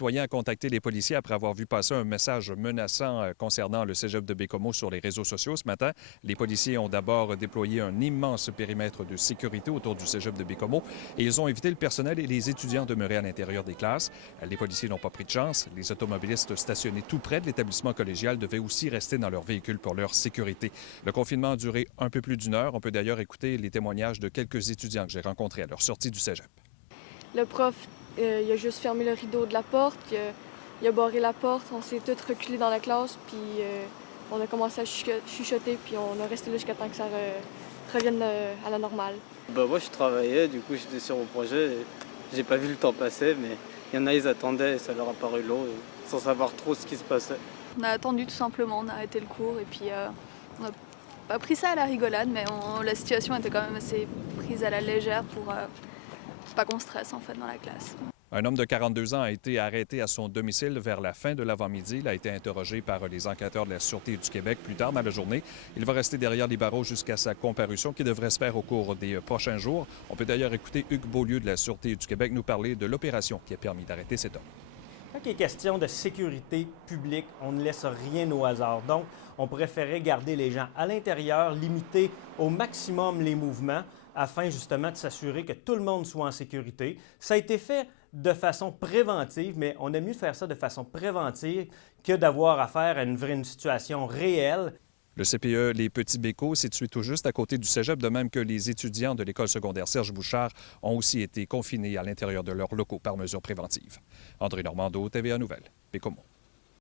citoyen a contacté les policiers après avoir vu passer un message menaçant concernant le cégep de Baie-Comeau sur les réseaux sociaux ce matin. Les policiers ont d'abord déployé un immense périmètre de sécurité autour du cégep de Baie-Comeau et ils ont évité le personnel et les étudiants demeurer à l'intérieur des classes. Les policiers n'ont pas pris de chance. Les automobilistes stationnés tout près de l'établissement collégial devaient aussi rester dans leur véhicule pour leur sécurité. Le confinement a duré un peu plus d'une heure. On peut d'ailleurs écouter les témoignages de quelques étudiants que j'ai rencontrés à leur sortie du cégep. Le prof, il a juste fermé le rideau de la porte, il a barré la porte, on s'est tous reculés dans la classe, puis on a commencé à chuchoter, puis on a resté là jusqu'à temps que ça revienne à la normale. Moi, je travaillais, du coup, j'étais sur mon projet, et j'ai pas vu le temps passer, mais il y en a, ils attendaient et ça leur a paru long, sans savoir trop ce qui se passait. On a attendu tout simplement, on a arrêté le cours et puis on n'a pas pris ça à la rigolade, mais la situation était quand même assez prise à la légère pour pas qu'on stresse en fait dans la classe. Un homme de 42 ans a été arrêté à son domicile vers la fin de l'avant-midi. Il a été interrogé par les enquêteurs de la Sûreté du Québec plus tard dans la journée. Il va rester derrière les barreaux jusqu'à sa comparution qui devrait se faire au cours des prochains jours. On peut d'ailleurs écouter Hugues Beaulieu de la Sûreté du Québec nous parler de l'opération qui a permis d'arrêter cet homme. Quand il est question de sécurité publique, on ne laisse rien au hasard. Donc, on préférait garder les gens à l'intérieur, limiter au maximum les mouvements afin justement de s'assurer que tout le monde soit en sécurité. Ça a été fait de façon préventive, mais on aime mieux faire ça de façon préventive que d'avoir affaire à une situation réelle. Le CPE Les Petits Bécots, situé tout juste à côté du cégep, de même que les étudiants de l'école secondaire Serge Bouchard, ont aussi été confinés à l'intérieur de leurs locaux par mesure préventive. André Normando, TVA Nouvelles, Baie-Comeau.